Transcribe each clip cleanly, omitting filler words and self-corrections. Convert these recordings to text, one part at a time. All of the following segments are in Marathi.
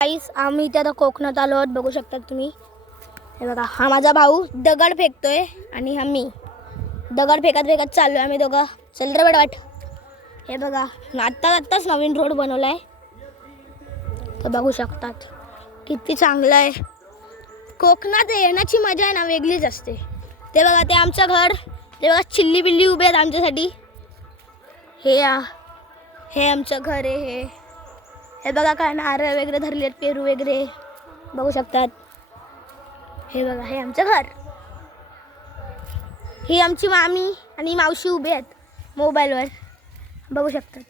गाईस आम्ही इथे आता कोकणात आलो आहोत, बघू शकता तुम्ही. हे बघा, हा माझा भाऊ दगड फेकतोय आणि हा मी दगड फेकत फेकत चाललोय आम्ही दोघं. चल रे बेटा वाट. हे बघा, आत्ताच नवीन रोड बनवलाय, तर बघू शकतात किती चांगलं आहे. कोकणात येण्याची मजा आहे ना, वेगळीच असते. ते बघा, ते आमचं घर, ते बघा चिल्ली बिल्ली उभे आहेत आमच्यासाठी. हे आमचं घर आहे. हे बघा काय नारळ वगैरे धरलेत, पेरू वगैरे बघू शकतात. हे बघा, हे आमचं घर. ही आमची मामी आणि मावशी उभे आहेत मोबाईलवर, बघू शकतात.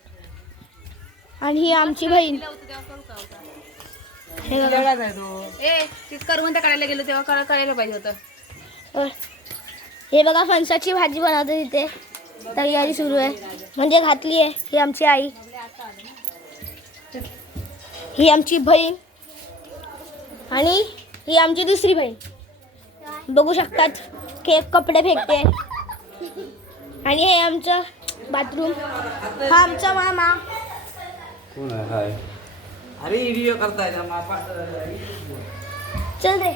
आणि ही आमची बहीण. हे बघा, करवंद काढायला गेलो तेव्हा करायला पाहिजे होतं. हे बघा फणसाची भाजी बनवते तिथे, तयारी सुरू आहे, म्हणजे घातली आहे. ही आमची आई, ही आमची बहीण आणि ही आमची दुसरी बहीण. बघू शकतात केक कपडे फेकते. आणि हे आमचं बाथरूम. हा आमचा मामा. अरे व्हिडिओ करताय ना मापा. चल रे.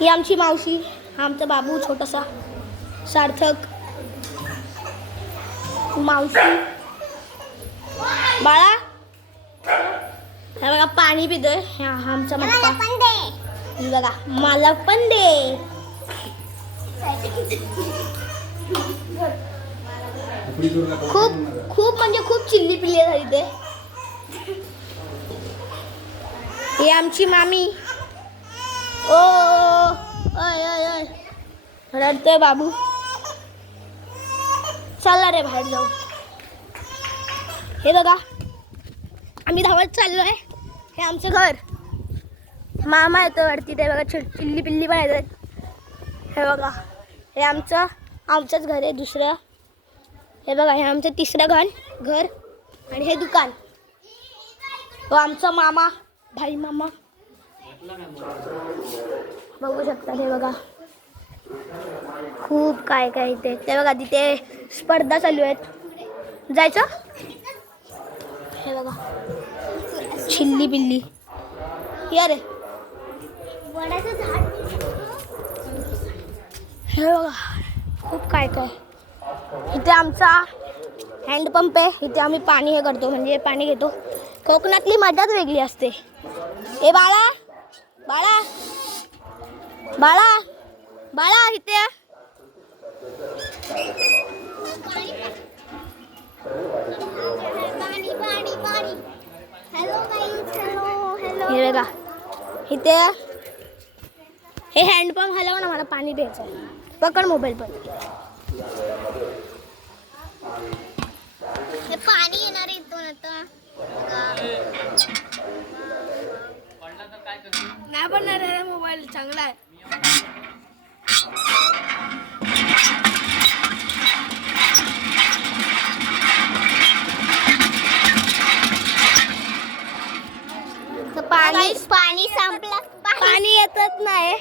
ही आमची मावशी. हा आमचा बाबू छोटासा सार्थक. मावशी बाळा, हे बघा पाणी पितोय. हा आमचा पप्पा. हे बघा, मला पण दे. खूप म्हणजे खूप चिल्ली पिल्ली झाली ते. ही आमची मामी. ओ ओय रडतोय बाबू. चला रे बाहेर जाऊ. हे बघा, आम्ही धावत चाललोय. हे आमचं घर. मामा येतो वरती, ते बघा चिल्ली पिल्ली पण येतात. हे बघा, हे आमचंच घर आहे दुसरं. हे बघा, हे आमचं तिसरं घर आणि हे दुकान. हो आमचा मामा, भाई मामा बघू शकता. हे बघा, खूप काय काय इथे. ते बघा, तिथे स्पर्धा चालू आहेत, जायचं. हे बघा, चिल्ली बिल्ली. या रे. हे बघा, खूप काय काय. इथे आमचा हँडपंप आहे, इथे आम्ही पाणी हे करतो, म्हणजे पाणी घेतो. कोकणातली मजाच वेगळी असते. ए बाळा बाळा बाळा बाळा, इथे हे बघा, इथे हे हँडपंप हलव ना, मला पाणी द्यायचं आहे. पकड मोबाईल पण. हे पाणी येणार इथून आता. नाही बनणार आहे, मोबाईल चांगला आहे. पाणी संपलं, पाणी येतच नाही.